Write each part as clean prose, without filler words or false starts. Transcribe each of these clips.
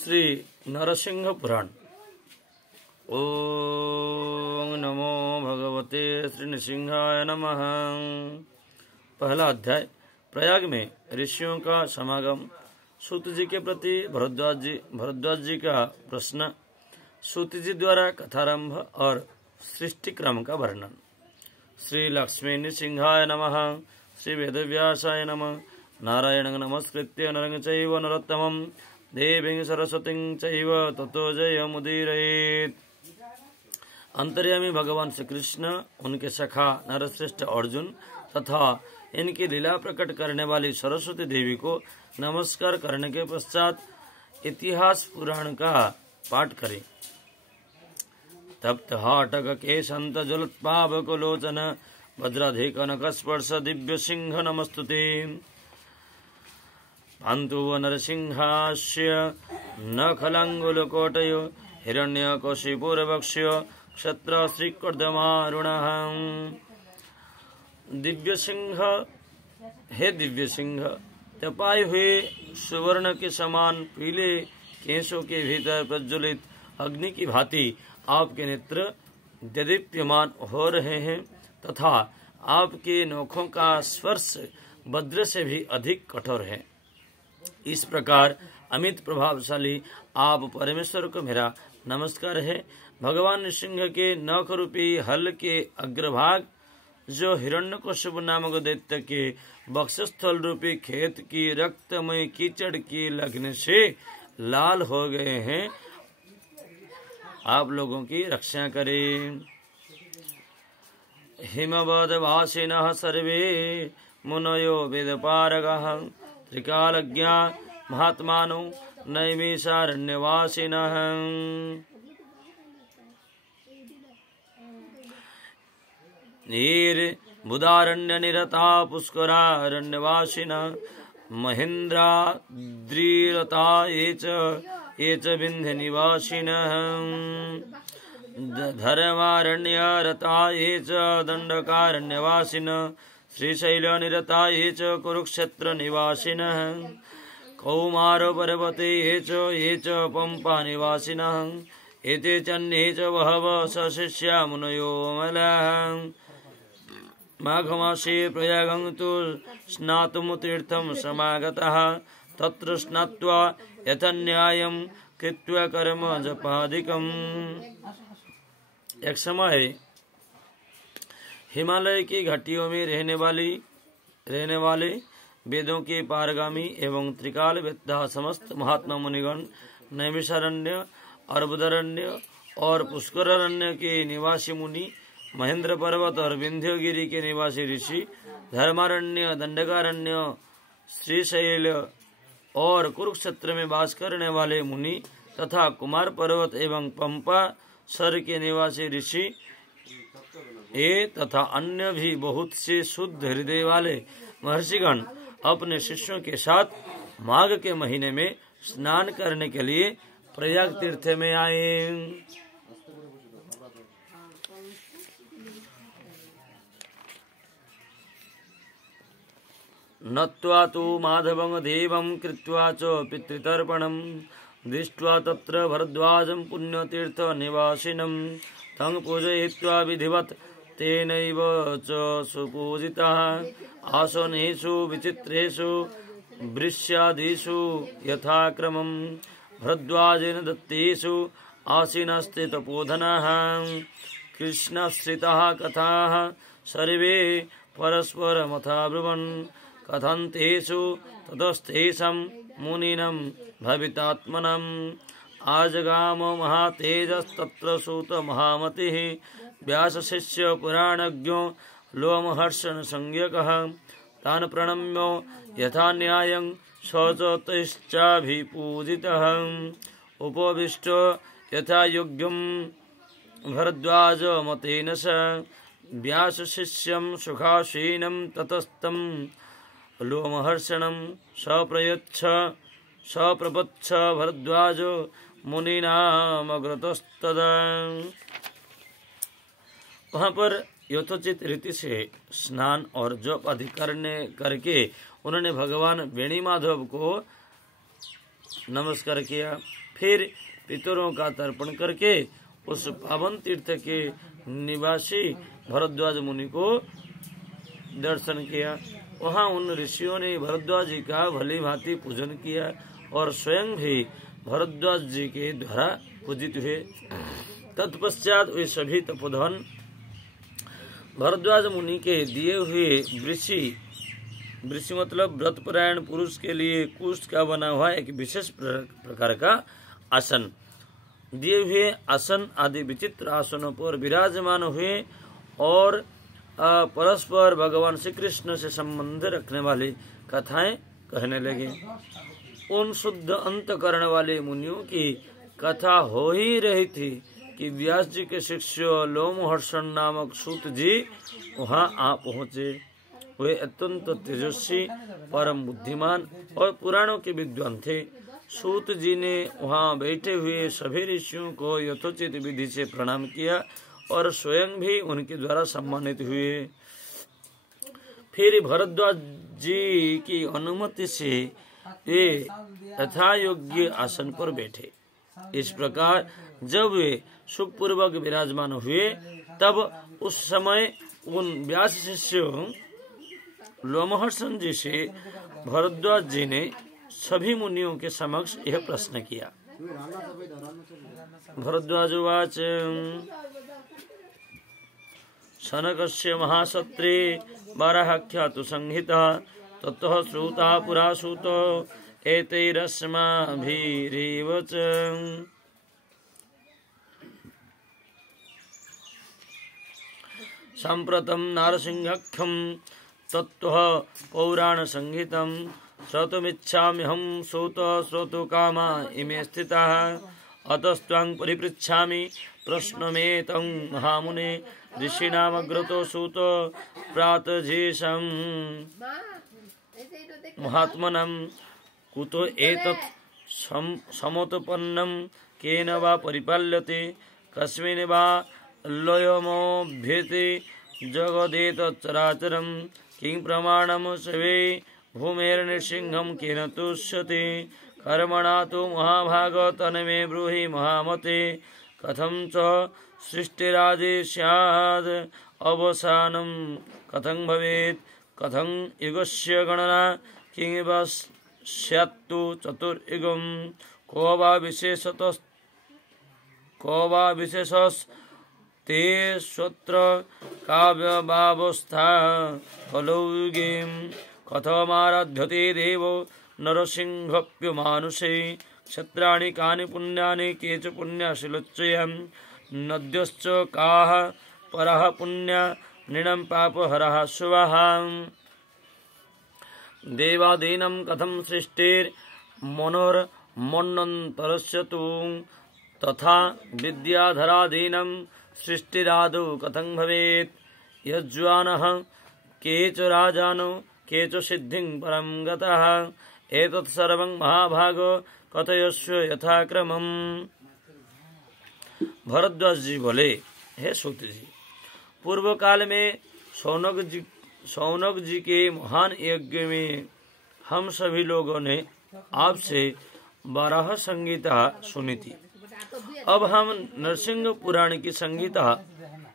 श्री नरसिंह पुराण। ओम नमो भगवते श्री नृसिंहाय नमः। पहला अध्याय। प्रयाग में ऋषियों का समागम, सूत जी के प्रति भरद्वाज जी का प्रश्न, सूत जी द्वारा कथारंभ और सृष्टि क्रम का वर्णन। श्री लक्ष्मी नृसिंहाय नमः। श्री वेदव्यासाय नमः। नारायण नमस्कृत्य नरं चैव नरोत्तमं देवीं सरस्वतीं चैव ततो जयमुदीरयेत्। अंतर्यामी भगवान श्री कृष्ण, उनके सखा नरश्रेष्ठ अर्जुन तथा इनकी लीला प्रकट करने वाली सरस्वती देवी को नमस्कार करने के पश्चात इतिहास पुराण का पाठ करें। तप्त हाटक के संत ज्वलत्पावक लोचन वज्राधिक नखस्पर्श दिव्य सिंह नमस्तुते। पान्तु नरसिंहास्य नखलाङ्गुलकोटयो हिरण्यकशिपुरवक्ष्य क्षत्र श्रीकर्दमारुणः। दिव्य सिंह, हे दिव्य सिंह, तपाए हुए सुवर्ण के समान पीले केशों के भीतर प्रज्वलित अग्नि की भांति आपके नेत्र दीप्यमान हो रहे हैं तथा आपके नोखों का स्पर्श वज्र से भी अधिक कठोर है। इस प्रकार अमित प्रभावशाली आप परमेश्वर को मेरा नमस्कार है। भगवान नृसिंह के नख रूपी हल के अग्रभाग जो हिरण्यकशिप नामक दैत्य के वक्षस्थल रूपी खेत की रक्तमय कीचड़ की लगने से लाल हो गए हैं, आप लोगों की रक्षा करें। हिमवद वासिनः सर्वे मुनयो वेदपारगः त्रिकालज्ञा महात्मानो नैमिषारण्यवासिनः। बुधारण्य निरता पुष्करारण्यवासिनः महेन्द्राद्रिरता ये च विन्ध्य निवासिनः। धर्मारण्यरता ये च दण्डकारण्यवासिनः श्रीशैल निरता ये च कुरुक्षेत्र निवासिनः। कौमार पर्वते ये च पंपा निवासिनः। एते चन्ये च बहवः सशिष्या मुनयो अमलाः। माघमासे प्रयागं तु स्नातुं तीर्थं समागतः। तत्र स्नात्वा यथान्यायं कृत्वा कर्म जपादिकम्। एक समय हिमालय की घाटियों में रहने वाले वेदों के पारगामी एवं त्रिकाल वेत्ता समस्त महात्मा मुनिगण नैमिषारण्य, अर्बुदारण्य और पुष्करारण्य के निवासी मुनि, महेंद्र पर्वत और विंध्यगिरी के निवासी ऋषि, धर्मारण्य, दंडकारण्य, श्रीशैल और कुरुक्षेत्र में वास करने वाले मुनि तथा कुमार पर्वत एवं पंपा सर के निवासी ऋषि तथा अन्य भी बहुत से शुद्ध हृदय वाले महर्षिगण अपने शिष्यों के साथ माघ के महीने में स्नान करने के लिए प्रयाग तीर्थ में आए। नत्वा तु माधवं देवं कृत्वा च पितृतर्पणं दृष्ट्वा तत्र भरद्वाजं पुण्यतीर्थ निवासिनं तं पूजयित्वा विधिवत् तेनैव च सुपूजितः। आसनेषु विचित्रेषु वृष्यादिषु यथाक्रमं भरद्वाजेन दत्तेषु आसीनस्ते तपोधनाः। कृष्णाश्रिताः कथाः सर्वे परस्परमथाब्रुवन् कथन्तेषु ततस्तेषां मुनीनां भवितात्मनाम्। आजगाम महातेजस्तत्र सूत महामतिः व्यासशिष्य पुराणज्ञो लोमहर्षण संज्ञकः। तान् प्रणम्य यथा न्यायं स च तैश्चाभिपूजितः। उपविष्टो यथा योग्यं भरद्वाज मतेन स व्यासशिष्यं सुखासीनं ततस्तं लोमहर्षणं सप्रपच्छ भरद्वाजो मुनीनामग्रतस्तदा। वहाँ पर यथोचित रीति से स्नान और जप आदि करके उन्होंने भगवान वेणी माधव को नमस्कार किया। फिर पितरों का तर्पण करके उस पावन तीर्थ के निवासी भरद्वाज मुनि को दर्शन किया। वहाँ उन ऋषियों ने भरद्वाज जी का भली भांति पूजन किया और स्वयं भी भरद्वाज जी के द्वारा पूजित हुए। तत्पश्चात वे सभी तपोधन भरद्वाज मुनि के दिए हुए वृषि मतलब व्रतपरायण पुरुष के लिए कुष्ठ का बना हुआ एक विशेष प्रकार का आसन, दिए हुए आसन आदि विचित्र आसनों पर विराजमान हुए और परस्पर भगवान श्री कृष्ण से संबंध रखने वाली कथाएं कहने लगे। उन शुद्ध अंतकरण वाले मुनियों की कथा हो ही रही थी कि व्यास जी के शिष्य लोमहर्षण नामक सूत जी वहां आ पहुँचे। वे अत्यंत तेजस्वी, परम बुद्धिमान और पुराणों के विद्वान थे। सूत जी ने वहां बैठे हुए सभी ऋषियों को यथोचित विधि से प्रणाम किया और स्वयं भी उनके द्वारा सम्मानित हुए। फिर भरद्वाज जी की अनुमति से वे यथा योग्य आसन पर बैठे। इस प्रकार जब वे सुखपूर्वक विराजमान हुए तब उस समय उन व्यास शिष्यों लोमहर्षण जी से भरद्वाज जी ने सभी मुनियों के समक्ष यह प्रश्न किया। भरद्वाज उवाच शनकस्य महासत्रे बाराह्याख्यातु संहिता ततः श्रुता पुरा सूतो एतैरस्माभिरेव च। सम्प्रतं नारसिंहाख्यं तत्त्वः पौराण संहितं श्रोतुमिच्छाम्यहं सूत श्रोतुकामा इमे स्थिताः अतस्त्वां परिपृच्छामि प्रश्नमेतं महामुने ऋषीणामग्रतो सूत प्रातजेशं महात्मनं कुतो एतत् समुत्पन्नं केन वा परिपाल्यते कस्मिन् वा लयमोभ्यते जगदेतच्चराचरं किं प्रमाणं सवे भूमेर्नृसिंहं केन तुष्यते कर्मणा तु महाभाग तन्मे ब्रूहि महामते कथं च सृष्टिरादि स्याद् अवसानं कथं भवेत् कथं युगस्य गणना किं वा स्यात्तु चतुर्युगं को वा विशेषस्ते स्वत्र काव्यवस्था कलौयुगीं कथमाराध्यते देवो नरसिंहप्यमानुषे क्षत्राणि कानि पुण्यानि के च पुण्याशिलोच्चयम् नद्यश्च काः परः पुण्या नृणं पापहरः शुभः देवादीनं कथं सृष्टिर्मनोर्मन्वन्तरस्य तु तथा विद्याधरादीनं सृष्टिरादौ कथं भवेत् यज्वानः के च राजानो के च सिद्धिं परं गतः एतत् सर्वं महाभागो कथयस्व यथाक्रमम्। भरद्वाज जी बोले, हे सूत जी, पूर्व काल में शौनक जी के महान यज्ञ में हम सभी लोगों ने आपसे बाराह संगीता सुनी थी। अब हम नरसिंह पुराण की संगीता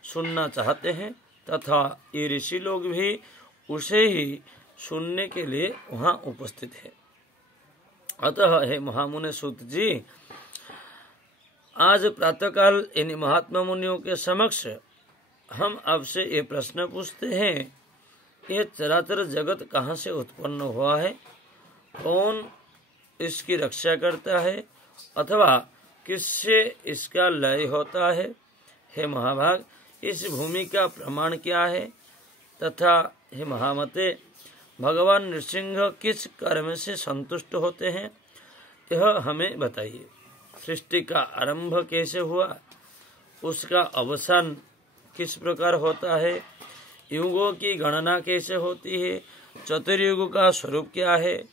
सुनना चाहते हैं तथा ये ऋषि लोग भी उसे ही सुनने के लिए वहाँ उपस्थित है। अतः हे महामुने सूत जी, आज प्रातःकाल इन महात्मा मुनियों के समक्ष हम आपसे ये प्रश्न पूछते हैं, यह चराचर जगत कहाँ से उत्पन्न हुआ है, कौन इसकी रक्षा करता है अथवा किससे इसका लय होता है। हे महाभाग, इस भूमि का प्रमाण क्या है तथा हे महामते, भगवान नृसिंह किस कर्म से संतुष्ट होते हैं, यह हमें बताइए। सृष्टि का आरंभ कैसे हुआ, उसका अवसान किस प्रकार होता है, युगों की गणना कैसे होती है, चतुर्युग का स्वरूप क्या है,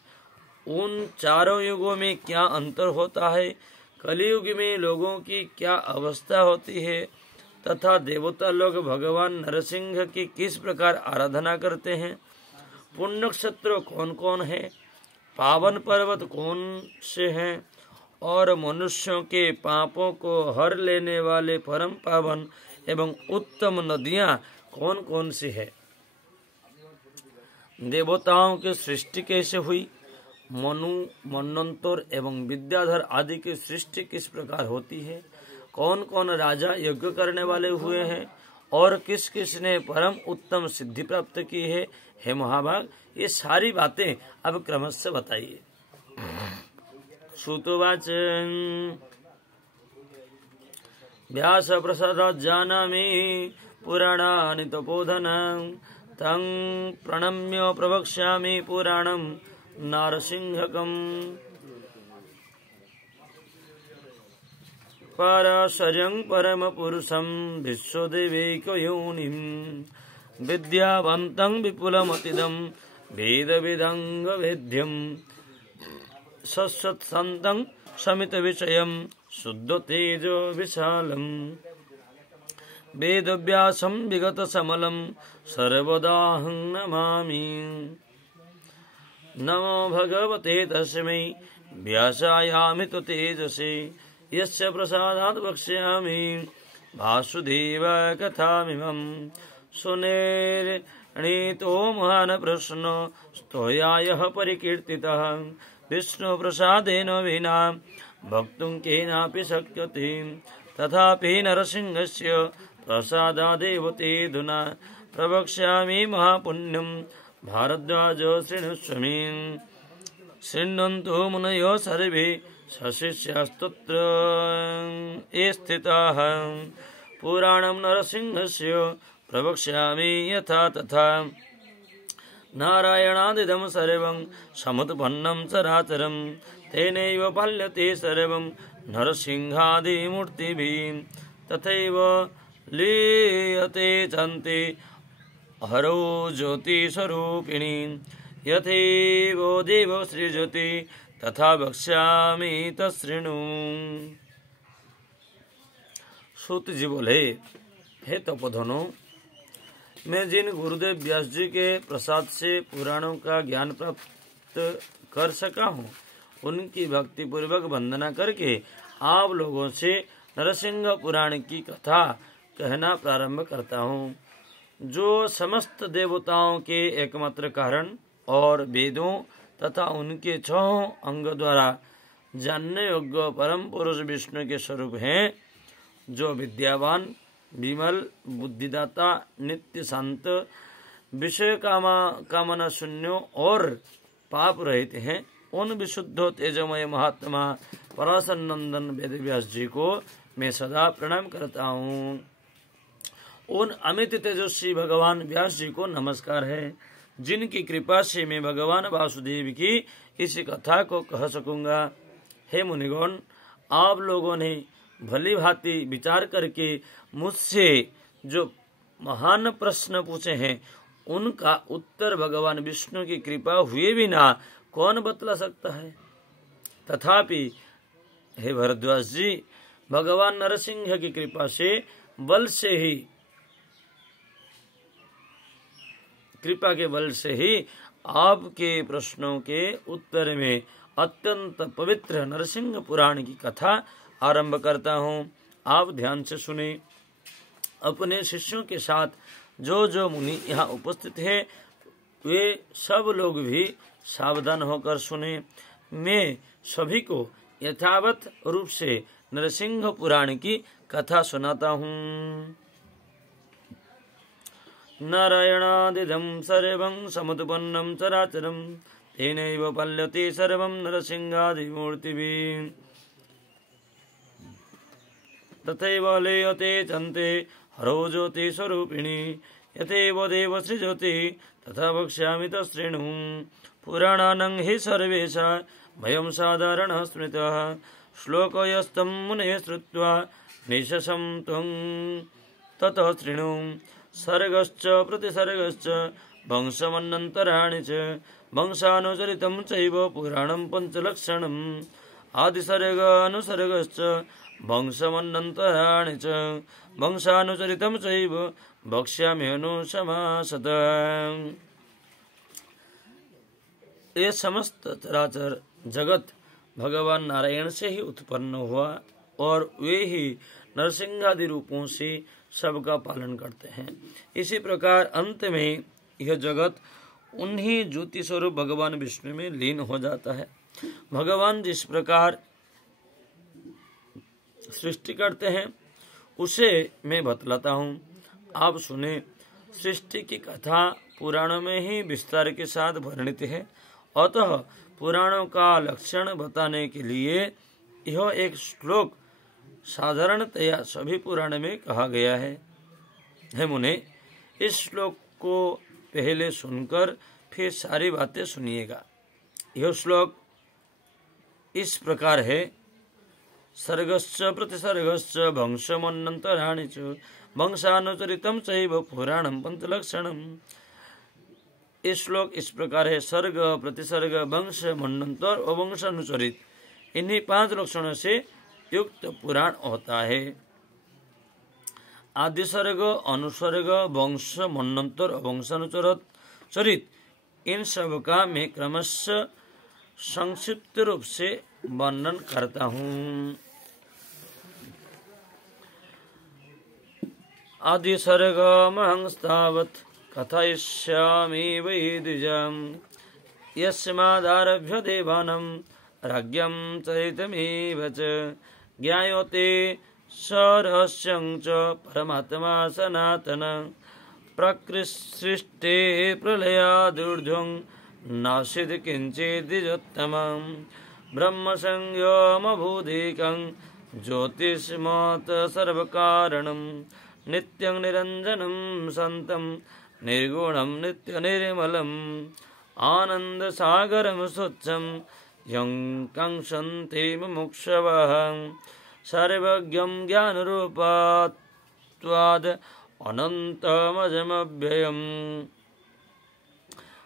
उन चारों युगों में क्या अंतर होता है, कलियुग में लोगों की क्या अवस्था होती है तथा देवता लोग भगवान नरसिंह की किस प्रकार आराधना करते हैं, पुण्य नक्षत्र कौन कौन है पावन पर्वत कौन से हैं और मनुष्यों के पापों को हर लेने वाले परम पावन एवं उत्तम नदियां कौन कौन सी है। देवताओं की सृष्टि कैसे हुई, मनु, मनंतर एवं विद्याधर आदि की सृष्टि किस प्रकार होती है, कौन कौन राजा यज्ञ करने वाले हुए हैं और किस किस ने परम उत्तम सिद्धि प्राप्त की है। हे महाभाग, ये सारी बातें अब क्रमशः बताइए। श्रुतोवाच व्यास प्रसादात् जानामि पुराणानि तपोधनं तं प्रणम्य प्रवक्ष्यामि पुराणं नारसिंहकम्। पराशर्यं परमपुरुषं विश्वदेवैकयोनिं विद्यावन्तं विपुलमतिदं वेदविदङ्गवेद्यं सत्सत्सन्तं समितविषयं शुद्धतेजो विशालं वेदव्यासं विगतसमलं सर्वदाहं नमामि। नमो भगवते तस्मै व्यासायामि तु तेजसे यस्य प्रसादात् वक्ष्यामि वासुदेव कथामिमं। सुनेतो महान् प्रश्नो स्तोयायः परिकीर्तितः विष्णुप्रसादेन विना वक्तुं केनापि शक्यते। तथापि नरसिंहस्य प्रसादादेव तेऽधुना प्रवक्ष्यामि महापुण्यं भारद्वाज शृणुष्व मे। शृण्वन्तु मुनयो सर्वे सशिष्यास्तत्र ये स्थिताः। पुराणं नरसिंहस्य प्रवक्ष्यामि यथा तथा। नारायणादिदं सर्वं समुत्पन्नं चराचरं तेनैव पाल्यते सर्वं नरसिंहादिमूर्तिभिः। तथैव लीयते चान्ते हरौ ज्योतिस्वरूपिणी यथैव देवो सृजति तथा वक्ष्यामि तच्छृणु। सूत जी बोले, हे तपोधनो, मैं जिन गुरुदेव व्यास जी के प्रसाद से पुराणों का ज्ञान प्राप्त कर सका हूँ, उनकी भक्ति पूर्वक वंदना करके आप लोगों से नरसिंह पुराण की कथा कहना प्रारंभ करता हूँ, जो समस्त देवताओं के एकमात्र कारण और वेदों तथा उनके 6 अंग द्वारा जानने योग्य परम पुरुष विष्णु के स्वरूप हैं, जो विद्यावान, विमल, बुद्धिदाता, नित्य शांत, विषय कामना शून्य और पाप रहित हैं। उन विशुद्ध तेजमय महात्मा पराशर नंदन वेद व्यास जी को मैं सदा प्रणाम करता हूँ। उन अमित तेजस्वी भगवान व्यास जी को नमस्कार है, जिनकी कृपा से मैं भगवान वासुदेव की इस कथा को कह सकूंगा। हे मुनिगण, आप लोगों ने भली भांति विचार करके मुझसे जो महान प्रश्न पूछे हैं, उनका उत्तर भगवान विष्णु की कृपा हुए बिना कौन बतला सकता है। तथापि हे भरद्वाज जी, भगवान नरसिंह की कृपा से कृपा के बल से ही आपके प्रश्नों के उत्तर में अत्यंत पवित्र नरसिंह पुराण की कथा आरंभ करता हूँ। आप ध्यान से सुने। अपने शिष्यों के साथ जो जो मुनि यहाँ उपस्थित है, वे सब लोग भी सावधान होकर सुने। मैं सभी को यथावत रूप से नरसिंह पुराण की कथा सुनाता हूँ। नारायणादिदं सर्वं समुत्पन्नं चराचरं तेनैव पाल्यते सर्वं नरसिंहादिमूर्तिभिः। तथैव लीयते चन्ते हरौ ज्योतिस्वरूपिणी यथैव देव सृजति तथा वक्ष्यामि तच्छृणु। पुराणानं हि सर्वेषां भयं साधारणः स्मृतः श्लोकयस्तं मुने श्रुत्वा निशसं त्वं ततः शृणु। सर्गश्च प्रतिसर्गश्च वंशमन्नन्तराणि च वंशानुचरितं चैव पुराणं पञ्चलक्षणम्। आदिसर्गानुसर्गश्च वंशमन्नन्तराणि च वंशानुचरितं चैव वक्ष्याम्यनुसमासतः। ये समस्त चराचर जगत भगवान नारायण से ही उत्पन्न हुआ और वे ही नरसिंहादि रूपों से सबका पालन करते हैं। इसी प्रकार अंत में यह जगत उन्हीं ज्योति स्वरूप भगवान विष्णु में लीन हो जाता है। भगवान जिस प्रकार सृष्टि करते हैं उसे मैं बतलाता हूँ, आप सुने। सृष्टि की कथा पुराणों में ही विस्तार के साथ वर्णित है, अतः पुराणों का लक्षण बताने के लिए यह एक श्लोक साधारणतया सभी पुराण में कहा गया है। हे मुने, इस श्लोक को पहले सुनकर फिर सारी बातें सुनिएगा। यह श्लोक इस प्रकार है। सर्गश्च प्रतिसर्गश्च वंशमन्नन्तराणि च वंशानुचरितं चैव पुराणं पंचलक्षणम्। इस श्लोक इस प्रकार है। सर्ग, प्रतिसर्ग, वंश, मन्वंतर और वंशानुचरित, इन्हीं 5 लक्षणों से युक्त पुराण होता है। आदि सर्ग, अनुसर्ग, वंश, मन्वंतर और वंशानुचरित, इन सब का मैं क्रमशः संक्षिप्त रूप से वर्णन करता हूँ। आदि सर्गमहंस्तावत् कथयिष्यामि वै द्विजम् यस्मादारभ्य देवानां राज्ञं चरितमेव च ज्ञायते सरहस्यं च परमात्मा सनातन प्रकृतिसृष्टे प्रलयादूर्ध्वं नासीत् किञ्चिद्विजोत्तमं ब्रह्मसंज्ञमभूदेकं ज्योतिष्मत् सर्वकारणं नित्यं निरञ्जनं सन्तं निर्गुणं नित्यनिर्मलम् आनन्दसागरं स्वच्छं यं काङ्क्षन्ते मुमुक्षवः सर्वज्ञं ज्ञानरूपात्वाद् अनन्तमजमव्ययम्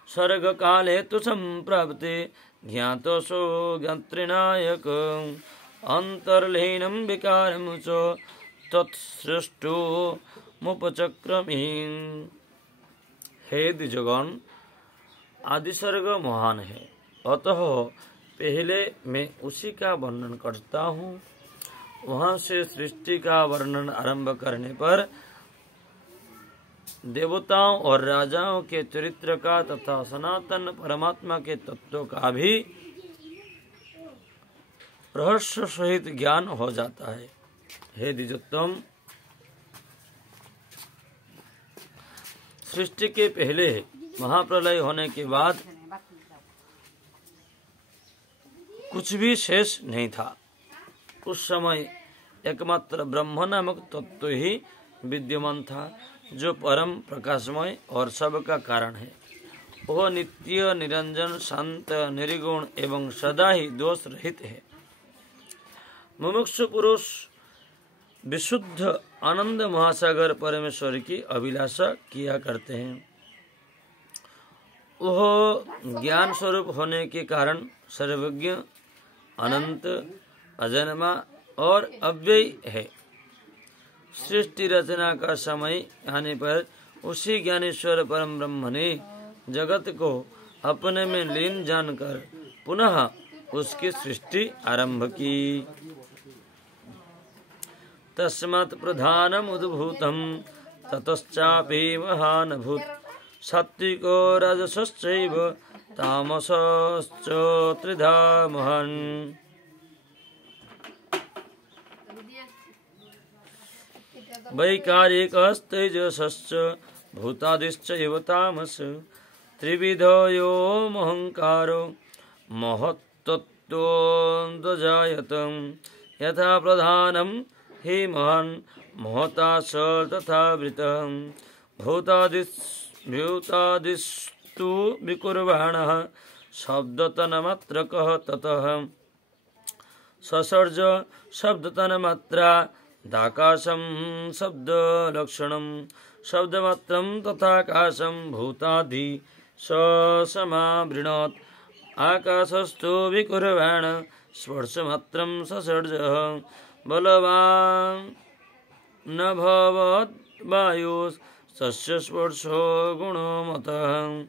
सर्गकाले तु सम्प्राप्ते ज्ञातोऽसौ ज्ञातृनायक अन्तर्लीनं विकारं च तत्सृष्टुमुपचक्रमे। हे द्विजगण, आदि सर्ग महान है, अतः पहले मैं उसी का वर्णन करता हूँ। वहाँ से सृष्टि का वर्णन आरंभ करने पर देवताओं और राजाओं के चरित्र का तथा सनातन परमात्मा के तत्व का भी रहस्य सहित ज्ञान हो जाता है। हे द्विजोत्तम, सृष्टि के पहले महाप्रलय होने के बाद कुछ भी शेष नहीं था। उस समय एकमात्र ब्रह्म नामक तत्व ही विद्यमान था, जो परम प्रकाशमय और सबका कारण है। वह नित्य निरंजन, शांत, निर्गुण एवं सदा ही दोष रहित है। मुमुक्षु पुरुष विशुद्ध आनंद महासागर परमेश्वर की अभिलाषा किया करते हैं। वह ज्ञान स्वरूप होने के कारण सर्वज्ञ, अनंत, अजन्मा और अव्यय है। सृष्टि रचना का समय आने पर उसी ज्ञानेश्वर परम ब्रह्म ने जगत को अपने में लीन जानकर पुनः उसकी सृष्टि आरंभ की। तस्मात् प्रधानम् उद्भूतं ततश्चापि महानभूत् सात्विको राजसश्चैव तामसश्च त्रिधा महान्। वैकारिकस्तेजसश्च भूतादिश्चैव तामस त्रिविधो यो महङ्कारो महत्तत्त्वोऽजायत यथा प्रधानं हि महान् महता स तथा वृतः भूतादिस्तु विकुर्वाणः शब्दतन्मात्रकः ततः ससर्ज शब्दतन्मात्रा दाकाशं शब्दलक्षणं शब्दमात्रं तथाकाशं भूतादि समावृणोत् आकाशस्तु विकुर्वाण स्पर्शमात्रं ससर्जः बलवान् न भवत् वायुः तस्य स्पर्शो गुणो मतः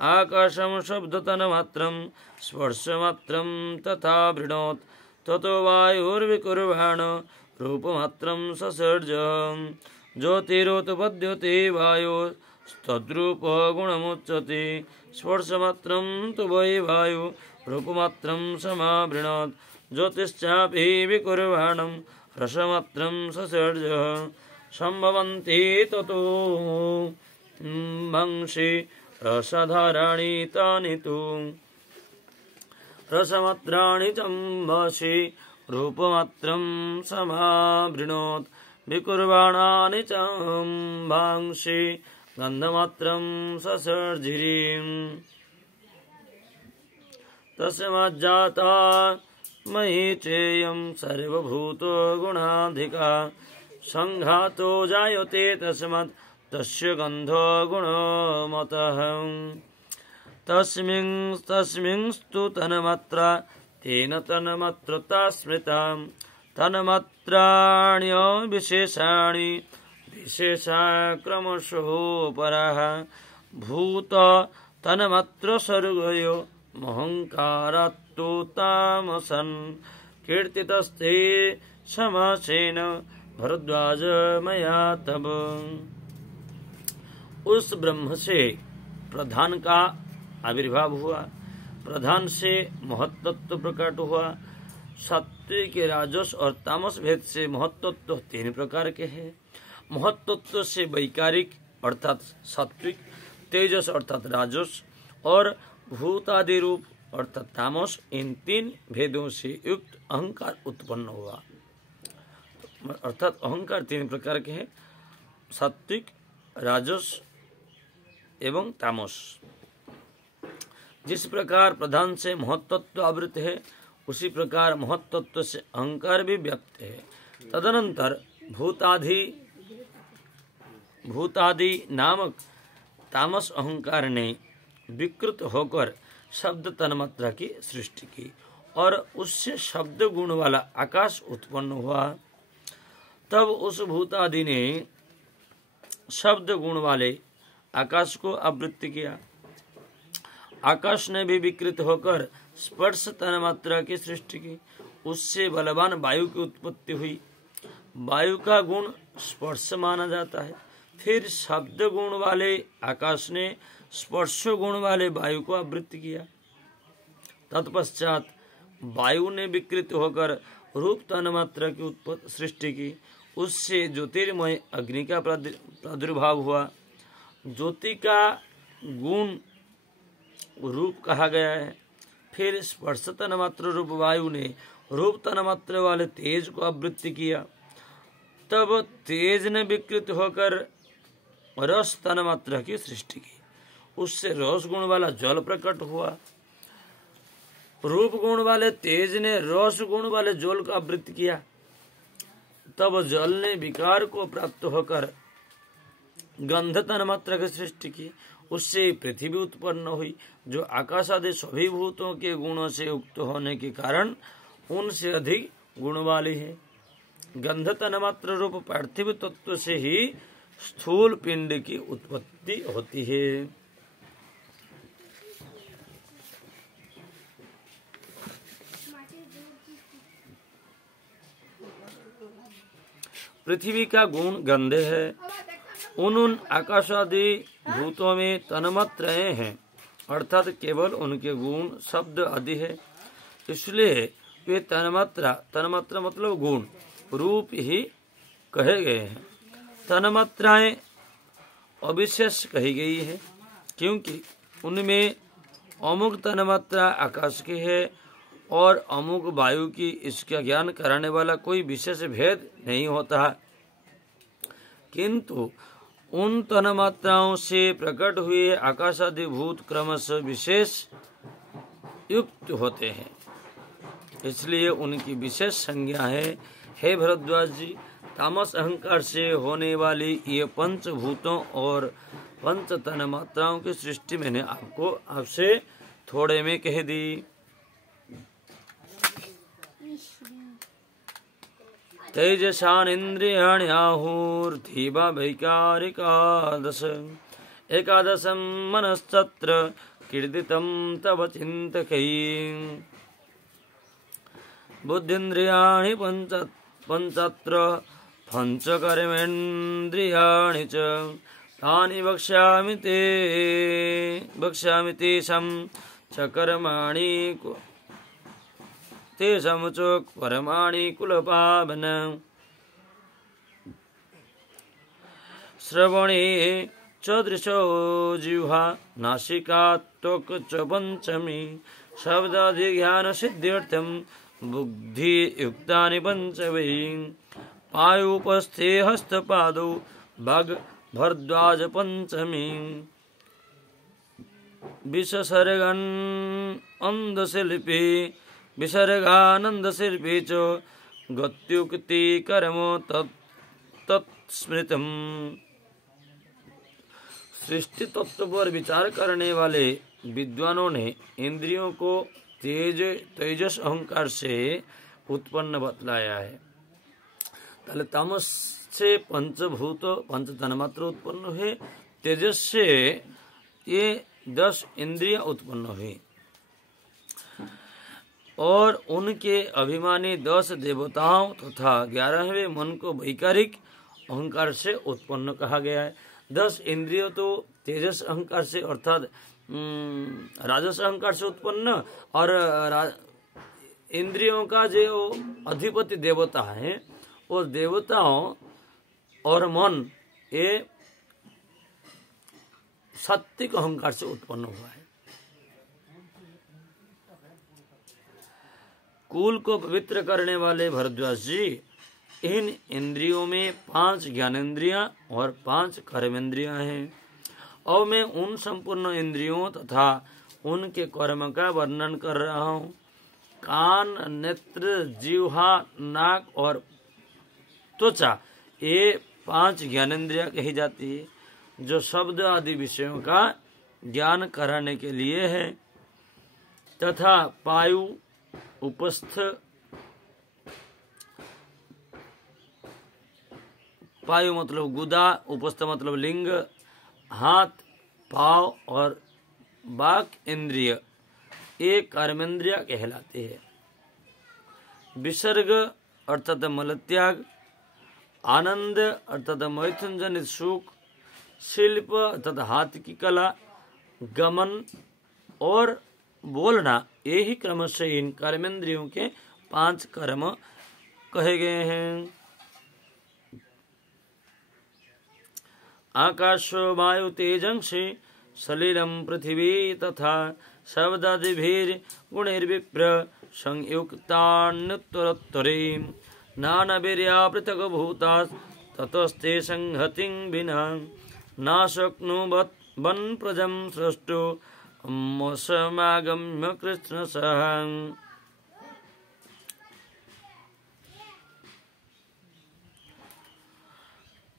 आकाशं शब्दतन्मात्रं स्पर्शमात्रं तथा वृणोत् ततो वायुर्विकुर्वाण रूपमात्रं ससर्ज ज्योतिरुत्पद्यते वायोस्तद्रूपगुणमुच्यते स्पर्शमात्रं तु वै वायु रूपमात्रं समावृणोत् ज्योतिश्चापि विकुर्वाणं रसमात्रं ससर्ज सम्भवन्ति ततो वंशे रसधाराणि तानि तु रसमात्राणि चम्बसि रूपमात्रं समावृणोत् विकुर्वाणानि चम्बांसि गन्धमात्रं ससर्जिरीम् तस्माज्जाता मयि चेयं सर्वभूतो गुणाधिका संघातो जायते तस्मात् तस्य गन्धो गुणमतः तस्मिंस्तु तन्मात्रा तेन तन्मात्रता स्मृता तन्मात्राण्य विशेषाणि विशेषा क्रमशः पराः भूत तन्मात्र सर्गयो महंकारात्तु तामसन् कीर्तितस्ते समासेन भरद्वाज मया तब। उस ब्रह्म से प्रधान का आविर्भाव हुआ, प्रधान से महत्तत्व प्रकट हुआ। सात्विक राजस और तामस भेद से महत्तत्व 3 प्रकार के हैं। महत्तत्व से वैकारिक अर्थात सात्विक, तेजस अर्थात राजस और भूतादि रूप अर्थात तामस, इन 3 भेदों से युक्त अहंकार उत्पन्न हुआ। अर्थात अहंकार 3 प्रकार के हैं, सात्विक, राजस एवं तामस। जिस प्रकार प्रधान से महत्तत्व आवृत है, उसी प्रकार महत्तत्व से अहंकार भी व्याप्त है। तदनंतर भूतादि नामक तामस अहंकार ने विकृत होकर शब्द तन्मात्रा की सृष्टि की और उससे शब्द गुण वाला आकाश उत्पन्न हुआ। तब उस भूतादि ने शब्द गुण वाले आकाश को आवृत्त किया। आकाश ने भी विकृत होकर स्पर्श तन्मात्रा की सृष्टि की, उससे बलवान वायु की उत्पत्ति हुई। वायु का गुण स्पर्श माना जाता है। फिर शब्द गुण वाले आकाश ने स्पर्श गुण वाले वायु को आवृत्त किया। तत्पश्चात वायु ने विकृत होकर रूप तन्मात्रा की सृष्टि की, उससे ज्योतिर्मय अग्नि का प्रादुर्भाव हुआ। ज्योति का गुण रूप कहा गया है। फिर स्पर्श तन्मात्र रूप वायु ने रूप तन्मात्र वाले तेज को आवृत्त किया। तब तेज ने विकृत होकर रस तन्मात्रा की सृष्टि की, उससे रस गुण वाला जल प्रकट हुआ। रूप गुण वाले तेज ने रस गुण वाले जल को आवृत्त किया। तब जल ने विकार को प्राप्त होकर गंध तन्मात्रा की सृष्टि की, उससे पृथ्वी उत्पन्न हुई, जो आकाश आदि सभी भूतों के गुणों से युक्त होने के कारण उनसे अधिक गुण वाली है। गंध तन्मात्र रूप पार्थिव तत्व से ही स्थूल पिंड की उत्पत्ति होती है। पृथ्वी का गुण गंध है। उन आकाश आदि भूतों में तन्मात्र हैं, अर्थात केवल उनके गुण शब्द आदि है, इसलिए वे तन्मात्रा मतलब गुण रूप ही कहे गए हैं। तन्मात्राएं अविशेष कही गई है, क्योंकि उनमें अमुक तन्मात्रा आकाश की है और अमुक वायु की, इसका ज्ञान कराने वाला कोई विशेष भेद नहीं होता। किंतु उन तन्मात्राओं से प्रकट हुए आकाशादि भूत क्रमशः विशेष युक्त होते हैं, इसलिए उनकी विशेष संज्ञा है। हे भरद्वाज जी, तामस अहंकार से होने वाली ये पंचभूतों और पंच तन्मात्राओं की सृष्टि मैंने आपसे थोड़े में कह दी। तेजसानिन्द्रियाण्याहुर्धीवा वैकारिकादश एकादशं मनस्तत्र कीर्तितं तव चिन्तकैः। बुद्धीन्द्रियाणि पञ्चत्र पञ्चकर्मेन्द्रियाणि च तानि वक्ष्यामि तेषां च कर्माणि कुलपावन। श्रवणे च दृशो जिह्वा नासिका त्वक् च पञ्चमी शब्दादिज्ञानसिद्ध्यर्थं बुद्धियुक्तानि पञ्चवै। पायूपस्थे हस्तपादौ भरद्वाज पञ्चमी विसर्गानन्दशिल्पी च गत्युक्ति कर्म तत्स्मृतम्। सृष्टि तत्व पर विचार करने वाले विद्वानों ने इंद्रियों को तेजस अहंकार से उत्पन्न बतलाया है। पहले तमस से पंचभूत पंच तन्मात्र उत्पन्न हुए, तेजस से ये 10 इंद्रियां उत्पन्न हुई और उनके अभिमानी 10 देवताओं तथा 11वें मन को वैकारिक अहंकार से उत्पन्न कहा गया है। 10 इंद्रियों तो तेजस अहंकार से अर्थात राजस अहंकार से उत्पन्न, और इंद्रियों का जो अधिपति देवता है वो देवताओं और मन ये सात्विक अहंकार से उत्पन्न हुआ है। कुल को पवित्र करने वाले भरद्वाज जी, इन इंद्रियों में 5 ज्ञानेंद्रियां और 5 कर्मेंद्रियां हैं। अब मैं उन संपूर्ण इंद्रियों तथा उनके कर्म का वर्णन कर रहा हूँ। कान, नेत्र, जिह्वा, नाक और त्वचा ये 5 ज्ञानेंद्रियां कही जाती है, जो शब्द आदि विषयों का ज्ञान कराने के लिए है। तथा पायु, उपस्थ, पायु मतलब गुदा, उपस्थ मतलब लिंग, हाथ, पाव और बाक इंद्रिय ये कर्मेंद्रिय कहलाते हैं। विसर्ग अर्थात मलत्याग, आनंद अर्थात मैथुन जनित सुख, शिल्प अर्थात हाथ की कला, गमन और बोलना, यही क्रम से इन कर्मेंद्रियों के 5 कर्म कहे गए हैं। आकाश वायु तेजंसि सलिलम पृथ्वी तथा शब्दादिभिर्गुणैर्विप्र संयुक्तान्युत्तरोत्तरे नानावीर्या पृथक् भूता ततस्ते संहतिं विना न शक्नुवन् प्रजं सृष्टो समागम्य कृष्णसः।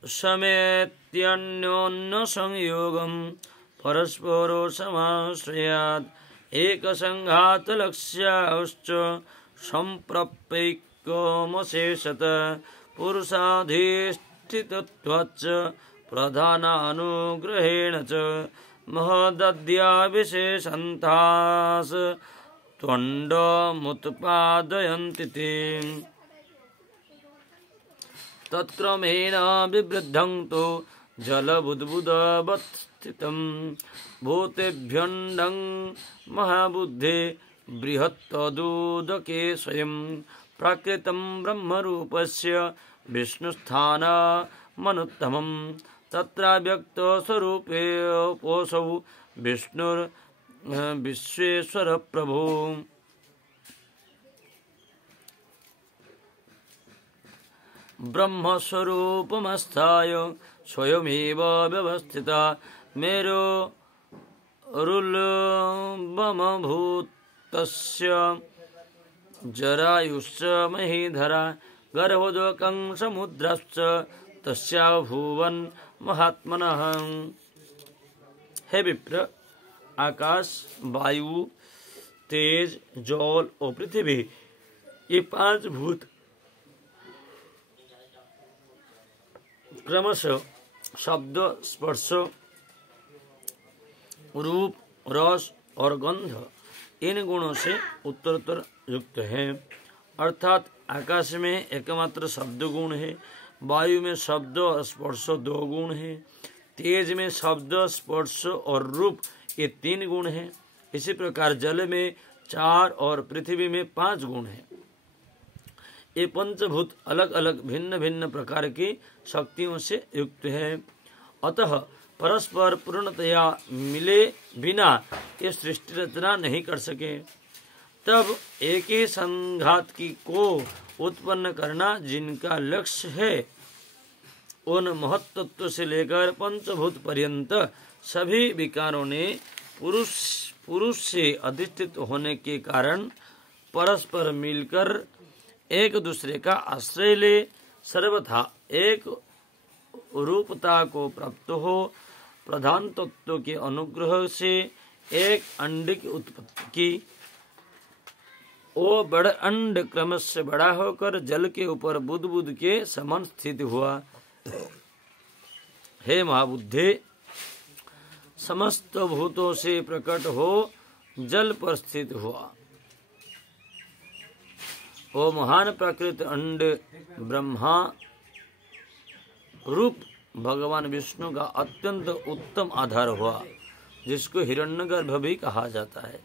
समेत्यन्योन्य संयोगं परस्परो समाश्रयात् एकसंघात लक्ष्याश्च सम्प्रप्यैकमशेषत पुरुषाधिष्ठितत्वाच्च प्रधानानुग्रहेण च महदद्या विशेषन्तास् त्वण्डमुत्पादयन्ति ते तत्क्रमेण विवृद्धं तो जलबुद्बुदवत् स्थितं भूतेभ्यण्डं महाबुद्धे बृहत्तदुदके स्वयं प्राकृतं ब्रह्मरूपस्य विष्णुस्थानमनुत्तमं तत्राव्यक्तस्वरूपेऽपोऽसौ विष्णुर्विश्वेश्वरप्रभो। ब्रह्मस्वरूपमस्थाय स्वयमेव व्यवस्थिता मेरुरुल्बमभूतस्य जरायुश्च महीधरा गर्भोदकं समुद्रश्च तस्या भुवन महात्मनः। हे विप्र, आकाश, वायु, तेज, जल और पृथ्वी ये 5 भूत क्रमशः शब्द, स्पर्श, रूप, रस और गंध इन गुणों से उत्तरोत्तर युक्त है। अर्थात आकाश में एकमात्र शब्द गुण है, वायु में शब्द और स्पर्श 2 गुण है, तेज में शब्द स्पर्श और रूप ये 3 गुण हैं। इसी प्रकार जल में 4 और पृथ्वी में 5 गुण हैं। ये पंचभूत अलग अलग भिन्न भिन्न प्रकार की शक्तियों से युक्त है। अतः परस्पर पूर्णतया मिले बिना ये सृष्टि रचना नहीं कर सके। तब एक ही संघात की को उत्पन्न करना जिनका लक्ष्य है, उन महत्त्व से लेकर पंचभूत पर्यंत सभी विकारों ने पुरुष से अधिष्ठित होने के कारण परस्पर मिलकर एक दूसरे का आश्रय ले सर्वथा एक रूपता को प्राप्त हो। प्रधान तत्व के अनुग्रह से एक अंड की उत्पत्ति की। वो बड़ा अंड क्रमश से बड़ा होकर जल के ऊपर बुद बुद के समान स्थित हुआ। हे महाबुद्धे, समस्त भूतों से प्रकट हो जल पर स्थित हुआ। वो महान प्राकृत अंड ब्रह्मा रूप भगवान विष्णु का अत्यंत उत्तम आधार हुआ, जिसको हिरण्यगर्भ भी कहा जाता है।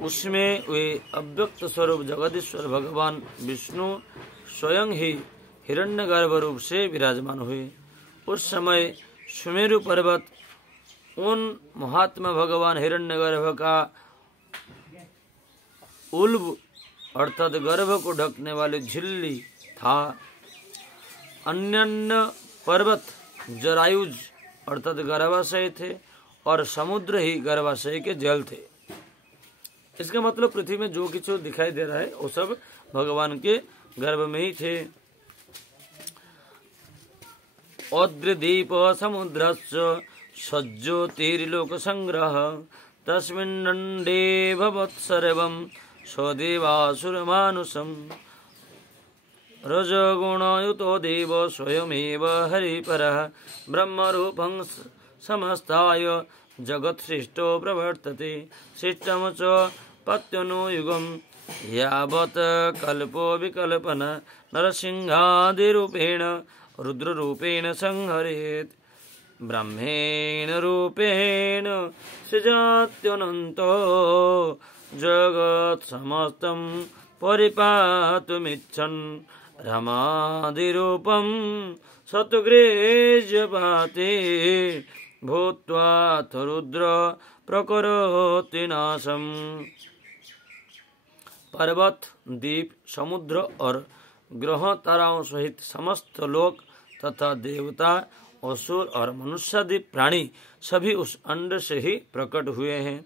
उसमें वे अव्यक्त स्वरूप जगदीश्वर भगवान विष्णु स्वयं ही हिरण्यगर्भ रूप से विराजमान हुए। उस समय सुमेरु पर्वत उन महात्मा भगवान हिरण्यगर्भ का उल्ब अर्थात गर्भ को ढकने वाली झिल्ली था। अन्य पर्वत जरायुज अर्थात गर्भाशय थे और समुद्र ही गर्भाशय के जल थे। इसका मतलब पृथ्वी में जो कुछ दिखाई दे रहा है वो सब भगवान के गर्भ में ही थे। औद्रदीप समुद्रस्य सज्जोतिर्लोक संग्रह तस्मिन्नंडे भवत् सर्वं स्वदेवासुर मानुषम् रजगुणयुतो देव स्वयमेव हरिपरः ब्रह्मरूपं समस्ताय जगत्सृष्टो प्रवर्तते शिष्टं च पत्यनुयुगं यावत् कल्पो विकल्पन नरसिंहादिरूपेण रुद्ररूपेण संहरेत् ब्रह्मेण रूपेण सृजात्यनन्तो जगत् समस्तं परिपातुमिच्छन् रमादिरूपं सत्गृह्यपाते भूत्वा रुद्र प्रकरोति नाशम्। पर्वत, द्वीप, समुद्र और ग्रह ताराओं सहित समस्त लोक तथा देवता, असुर और मनुष्यादि प्राणी सभी उस अंड से ही प्रकट हुए हैं।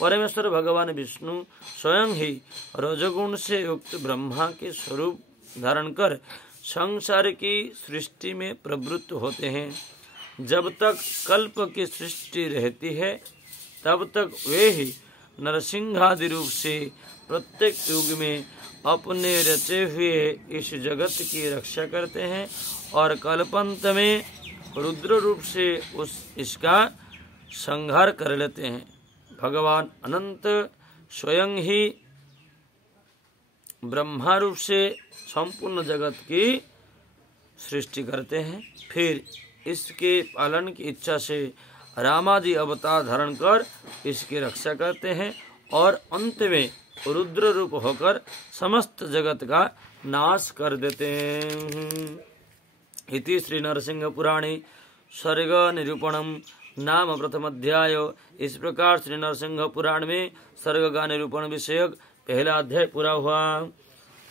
परमेश्वर भगवान विष्णु स्वयं ही रजगुण से युक्त ब्रह्मा के स्वरूप धारण कर संसार की सृष्टि में प्रवृत्त होते हैं। जब तक कल्प की सृष्टि रहती है तब तक वे ही नरसिंहादि रूप से प्रत्येक युग में अपने रचे हुए इस जगत की रक्षा करते हैं और कल्पांत में रुद्र रूप से इसका संहार कर लेते हैं। भगवान अनंत स्वयं ही ब्रह्मा रूप से संपूर्ण जगत की सृष्टि करते हैं, फिर इसके पालन की इच्छा से रामादि अवतार धारण कर इसकी रक्षा करते हैं और अंत में रुद्र रूप होकर समस्त जगत का नाश कर देते हैं। इति श्री नरसिंह पुराणे सर्ग निरूपणम नाम प्रथम अध्याय। इस प्रकार श्री नरसिंह पुराण में सर्ग का निरूपण विषयक पहला अध्याय पूरा हुआ।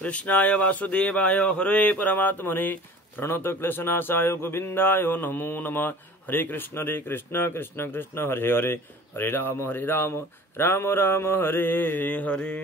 कृष्णाय वासुदेवाय हरे परमात्मने प्रणत क्लेशनाशाय गोविंदाय नमो नमः। हरे कृष्ण कृष्ण कृष्ण हरे हरे, हरे राम राम राम हरे हरे।